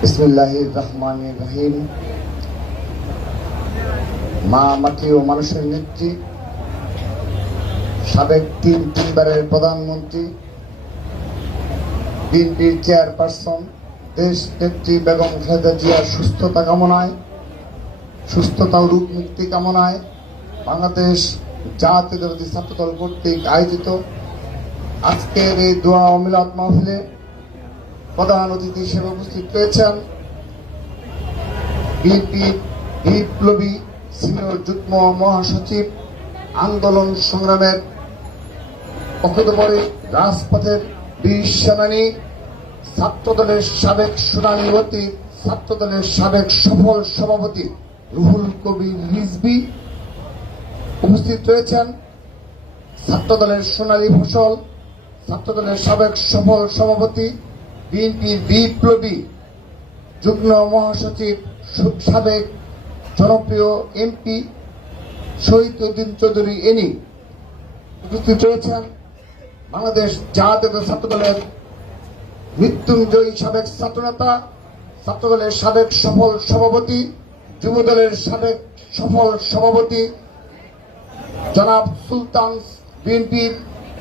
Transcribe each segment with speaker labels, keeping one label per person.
Speaker 1: বিসমিল্লাহ রহমান রহিম। মা মাটি ও মানুষের নেত্রী, সাবেক তিন তিনবারের প্রধানমন্ত্রী, বিএনপির চেয়ারপারসন, দেশ নেত্রী বেগম খালেদা জিয়ার সুস্থতা কামনায়, সুস্থতা ও রূপ মুক্তি কামনায় বাংলাদেশ জাতীয়তাবাদী ছাত্রদল কর্তৃক আয়োজিত আজকের এই দোয়া অমিলাত মাহফিলে প্রধান অতিথি হিসেবে উপস্থিত রয়েছেন বিএনপি বিপ্লবী সিনিয়র যুগ্ম মহাসচিব আন্দোলন সংগ্রামের পক্ষে রাজপথের বীর সেনানী, ছাত্রদলের সাবেক শুনানিবতী ছাত্রদলের সাবেক সফল সভাপতি রুহুল কবির রিজবি উপস্থিত রয়েছেন। ছাত্রদলের সোনালী ফসল ছাত্রদলের সাবেক সফল সভাপতি বিএনপির বিপ্লবী যুগ্ম মহাসচিব সাবেক জনপ্রিয় এমপি শহীদ উদ্দিন চৌধুরী এনি উপস্থিত রয়েছেন বাংলাদেশ জাতীয় ছাত্রদলের মৃত্যুঞ্জয়ী সাবেক ছাত্রনেতা, ছাত্রদলের সাবেক সফল সভাপতি, যুবদলের সাবেক সফল সভাপতি জনাব সুলতান বিএনপির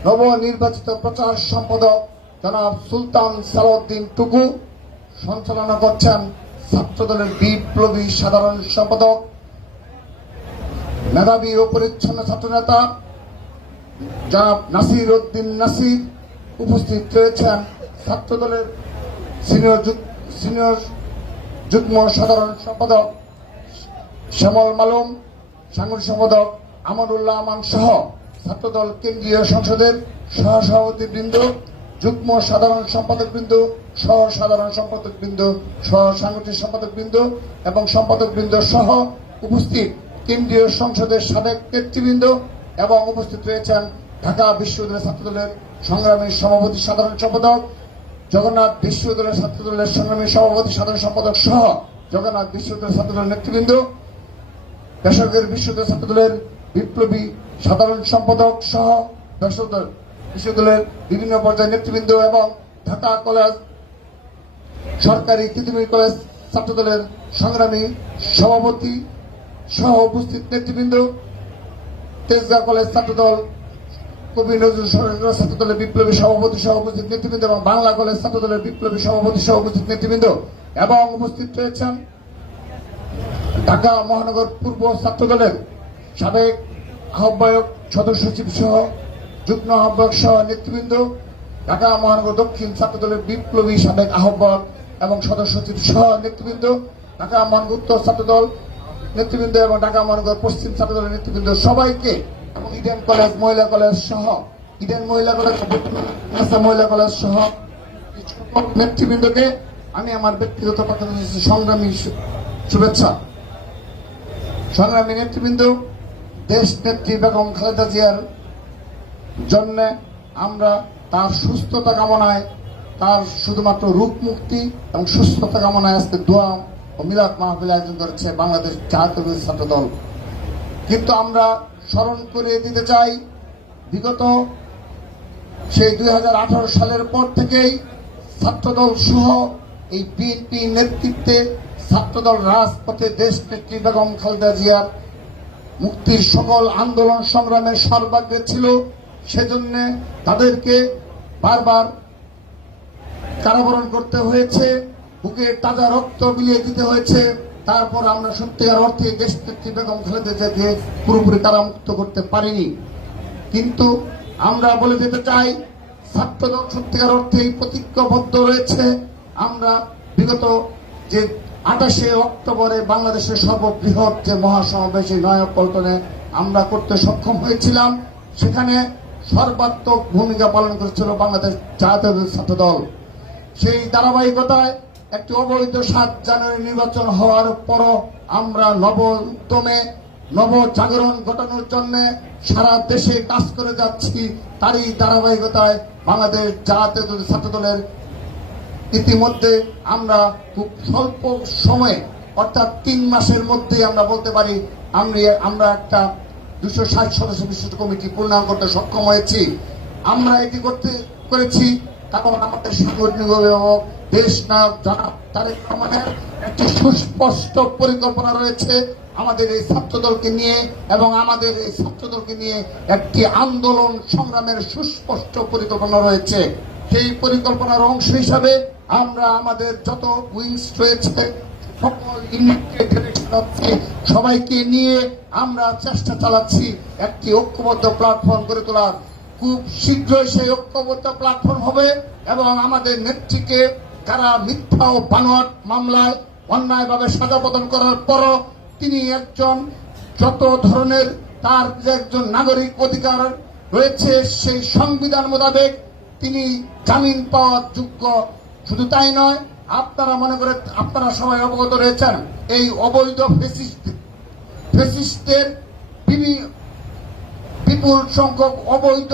Speaker 1: নবনির্বাচিত প্রচার সম্পাদক জনাব সুলতান সালাউদ্দিন টুকু সঞ্চালনা করছেন ছাত্রদলের বিপ্লবী সাধারণ সম্পাদক, মেধাবী ও পরিচ্ছন্ন ছাত্রনেতা জনাব নাসির উদ্দিন নাসির উপস্থিত রয়েছেন ছাত্রদলের সিনিয়র সিনিয়র যুগ্ম সাধারণ সম্পাদক শ্যামল মালুম, সাংগঠনিক সম্পাদক আমানুল্লাহ আমান সহ ছাত্রদল কেন্দ্রীয় সংসদের সহসভাপতি বৃন্দ যুগ্ম সাধারণ সম্পাদক বৃন্দ সহ সাধারণ সম্পাদক বৃন্দ সহ সাংগঠনিক সম্পাদক বৃন্দ এবং সম্পাদক বৃন্দ সহ উপস্থিত কেন্দ্রীয় সংসদের সাবেক নেতৃবৃন্দ এবং উপস্থিত রয়েছেন ঢাকা বিশ্ববিদ্যালয় ছাত্রদলের সংগ্রামী সভাপতি সাধারণ সম্পাদক, জগন্নাথ বিশ্ববিদ্যালয় ছাত্রদলের সংগ্রামী সভাপতি সাধারণ সম্পাদক সহ জগন্নাথ বিশ্ববিদ্যালয় ছাত্রদলের নেতৃবৃন্দ, বেসরকারি বিশ্ববিদ্যালয় ছাত্রদলের বিপ্লবী সাধারণ সম্পাদক সহ বেসরকারি বিশ্ববিদ্যালয়ের বিভিন্ন পর্যায়ের নেতৃবৃন্দ এবং ঢাকা কলেজ সরকারি তিতুমির কলেজ ছাত্রদলের সংগ্রামী সভাপতি সহ উপস্থিত নেতৃবৃন্দ, তেজগাঁও কলেজ ছাত্রদল কবি নজরুল সরকার ছাত্রদলের বিপ্লবী সভাপতি সহ উপস্থিত নেতৃবৃন্দ এবং বাংলা কলেজ ছাত্রদলের বিপ্লবী সভাপতি সহ উপস্থিত নেতৃবৃন্দ এবং উপস্থিত রয়েছেন ঢাকা মহানগর পূর্ব ছাত্রদলের সাবেক আহ্বায়ক সদস্য সচিব সহ যুগ্ম আহ্বায়ক সহ নেতৃবৃন্দ, ঢাকা মহানগর দক্ষিণ ছাত্রদলের বিপ্লবী সাবেক আহ্বায়ক এবং সদস্য সচিব সহ নেতৃবৃন্দ, ঢাকা মহানগর উত্তর ছাত্রদল নেতৃবৃন্দ এবং ঢাকা মহানগর পশ্চিম ছাত্রদলের নেতৃবৃন্দ সবাইকে এবং ইডেন কলেজ, মহিলা কলেজ সহ, ইডেন মহিলা কলেজ মহিলা কলেজ সহ নেতৃবৃন্দকে আমি আমার ব্যক্তিগত থেকে সংগ্রামী শুভেচ্ছা। সংগ্রামী নেতৃবৃন্দ, দেশ নেত্রী বেগম খালেদা জিয়ার জন্য আমরা তার সুস্থতা কামনায়, তার শুধুমাত্র রূপ মুক্তি এবং সুস্থতা কামনায় আজকে দোয়া ও মিলাদ মাহফিল আয়োজন করেছে বাংলাদেশ জাতীয় ছাত্র দল কিন্তু আমরা স্মরণ করিয়ে দিতে চাই, বিগত সেই দুই হাজার আঠারো সালের পর থেকেই ছাত্রদল সহ এই বিএনপি নেতৃত্বে ছাত্রদল রাজপথে দেশ নেত্রী বেগম খালেদা জিয়ার মুক্তির সকল আন্দোলন সংগ্রামে সর্বাগ্রে ছিল। সেজন্য তাদেরকে বারবার কারাবরণ করতে হয়েছে, বুকে তাজা রক্ত বিলিয়ে দিতে হয়েছে। তারপর আমরা সত্যিকার অর্থে দেশ বেগম খালেদা জিয়াকে পুরোপুরি কারামুক্ত করতে পারিনি। কিন্তু আমরা বলে দিতে চাই, ছাত্রদল সত্যিকার অর্থেই প্রতিজ্ঞাবদ্ধ রয়েছে। আমরা বিগত যে আঠাশে অক্টোবরে বাংলাদেশের সর্ববৃহৎ যে মহাসমাবেশী নয়াপল্টনে আমরা করতে সক্ষম হয়েছিলাম, সেখানে সর্বাত্মক ভূমিকা পালন করেছিল বাংলাদেশ জাতীয় ছাত্রদল। সেই ধারাবাহিকতায় একটি অবৈধ সাত জানুয়ারি নির্বাচন হওয়ার পরও আমরা নব উদ্যমে নব জাগরণ ঘটানোর জন্য সারা দেশে কাজ করে যাচ্ছি তারই ধারাবাহিকতায় বাংলাদেশ জাতীয় ছাত্র দলের ইতিমধ্যে আমরা খুব স্বল্প সময়ে, অর্থাৎ তিন মাসের মধ্যে আমরা বলতে পারি আমরা একটা দুশো ষাট সদস্য বিশিষ্ট কমিটি পূর্ণাঙ্গ করতে সক্ষম হয়েছি? আমরা এটি করতে করেছি। কারণ আমাদের সাংগঠনিক অভিভাবক, দেশ নায়ক, জনাব তারেক রহমানের একটি সুস্পষ্ট পরিকল্পনা রয়েছে আমাদের এই ছাত্রদলকে নিয়ে এবং আমাদের এই ছাত্রদলকে নিয়ে একটি আন্দোলন সংগ্রামের সুস্পষ্ট পরিকল্পনা রয়েছে। সেই পরিকল্পনার অংশ হিসাবে আমরা আমাদের যত উইংস রয়েছে সকল ইউনিটকে সবাইকে নিয়ে আমরা চেষ্টা চালাচ্ছি একটি ঐক্যবদ্ধ প্ল্যাটফর্ম গড়ে তোলার। খুব শীঘ্রই সেই ঐক্যবদ্ধ প্ল্যাটফর্ম হবে এবং আমাদের নেত্রীকে যারা মিথ্যা ও বানোয়াট মামলায় অন্যায়ভাবে সাজা প্রদান করার পরও তিনি একজন যত ধরনের তার একজন নাগরিক অধিকার রয়েছে সেই সংবিধান মোতাবেক তিনি জামিন পাওয়ার যোগ্য। শুধু তাই নয় আপনারা মনে করে আপনারা সবাই অবগত রয়েছেন, এই অবৈধ ফেসিস্ট ফেসিস্টদের বিভি- বিপুল সংখ্যক অবৈধ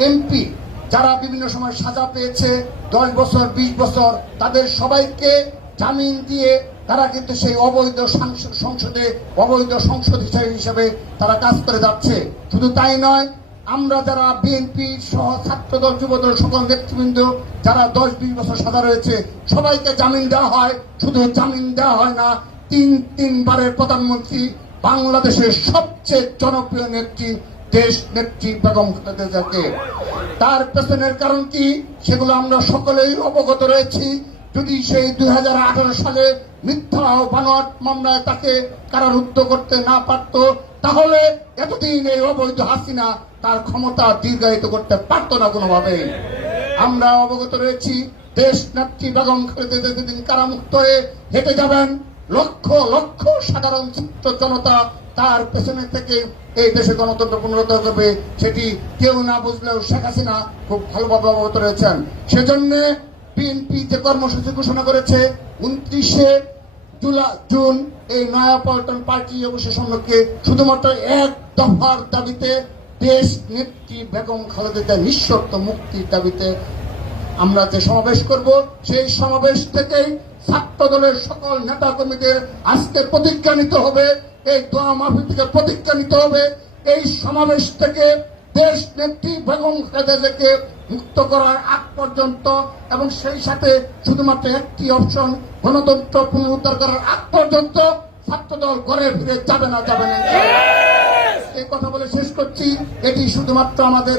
Speaker 1: এমপি যারা বিভিন্ন সময় সাজা পেয়েছে, দশ বছর, বিশ বছর, তাদের সবাইকে জামিন দিয়ে তারা কিন্তু সেই অবৈধ সাংস- সংসদে, অবৈধ সংসদ হিসাবে তারা কাজ করে যাচ্ছে। শুধু তাই নয় আমরা যারা বিএনপি সহ ছাত্রদল, যুবদল, সকল নেতৃবৃন্দ, যারা দশ বিশ বছর সাজা রয়েছে, সবাইকে জামিন দেওয়া হয়। শুধু জামিন দেওয়া হয় না, তিন, তিনবারের প্রধানমন্ত্রী, বাংলাদেশের সবচেয়ে জনপ্রিয় নেত্রী, দেশ নেত্রী বেগম খালেদা জিয়াকে। তার পেছনের কারণ কি? সেগুলো আমরা সকলেই অবগত রয়েছি। যদি সেই দুই হাজার আঠারো সালে মিথ্যা ও বানোয়াট মামলায় তাকে কারারুদ্ধ করতে না পারত, তাহলে এতদিন এই অবৈধ হাসিনা তার ক্ষমতা দীর্ঘায়িত করতে পারত না কোনোভাবে। আমরা অবগত রয়েছি, দেশ নেত্রী বেগম খালেদা কারামুক্ত হয়ে হেঁটে যাবেন, লক্ষ লক্ষ সাধারণ ছাত্র জনতা তার পেছনে থেকে এই দেশে গণতন্ত্র পুনরুদ্ধার করবে, সেটি কেউ না বুঝলেও শেখ হাসিনা খুব ভালোভাবে অবগত রয়েছেন। সেজন্য বিএনপি যে কর্মসূচি ঘোষণা করেছে, উনত্রিশে জুলাই জুন এই নয়াপল্টন পার্টি অবশ্যই সম্মুখে শুধুমাত্র এক দফার দাবিতে দেশ নেত্রী বেগম খালেদা নিঃশর্ত মুক্তির দাবিতে আমরা যে সমাবেশ করব, সেই সমাবেশ থেকেই ছাত্র দলের সকল নেতা কর্মীদের আজকের প্রতিজ্ঞা নিতে হবে, এই দোয়া মাহফিল থেকে প্রতিজ্ঞা নিতে হবে। এই সমাবেশ থেকে দেশ নেত্রী বেগম খালেদাকে মুক্ত করার আগ পর্যন্ত এবং সেই সাথে শুধুমাত্র একটি অপশন, গণতন্ত্র পুনরুদ্ধার করার আগ পর্যন্ত ছাত্রদল ঘরে ফিরে যাবে না যাবে না। কথা বলে শেষ করছি। এটি শুধুমাত্র আমাদের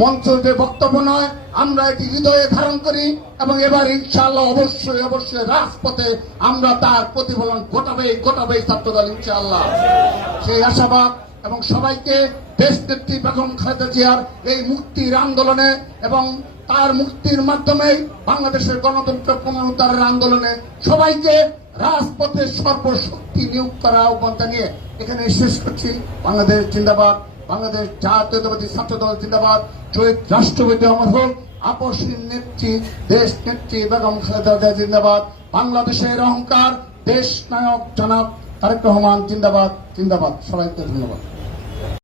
Speaker 1: মঞ্চ যে বক্তব্য নয়, আমরা এটি হৃদয়ে ধারণ করি এবং এবার ইনশাআল্লাহ অবশ্যই অবশ্যই রাজপথে আমরা তার প্রতিফলন ঘটাবে ঘটাবে ছাত্রদল, ইনশাআল্লাহ। সেই আশাবাদ এবং সবাইকে দেশ নেত্রী বেগম খালেদা জিয়ার এই মুক্তির আন্দোলনে এবং তার মুক্তির মাধ্যমে বাংলাদেশের গণতন্ত্র পুনরুদ্ধারের আন্দোলনে সবাইকে রাজপথে সর্বশক্তি নিয়োগ করা আহ্বান নিয়ে এখানে শেষ করছি। বাংলাদেশ জিন্দাবাদ। বাংলাদেশ জাতীয়তাবাদী ছাত্র দল জিন্দাবাদ। শহীদ রাষ্ট্রপতি অমর হোক আপসীন নেত্রী, দেশ নেত্রী বেগম খালেদা জিন্দাবাদ। বাংলাদেশের অহংকার, দেশ নায়ক জনাব তারেক রহমান জিন্দাবাদ। জিন্দাবাদ। সবাইকে ধন্যবাদ।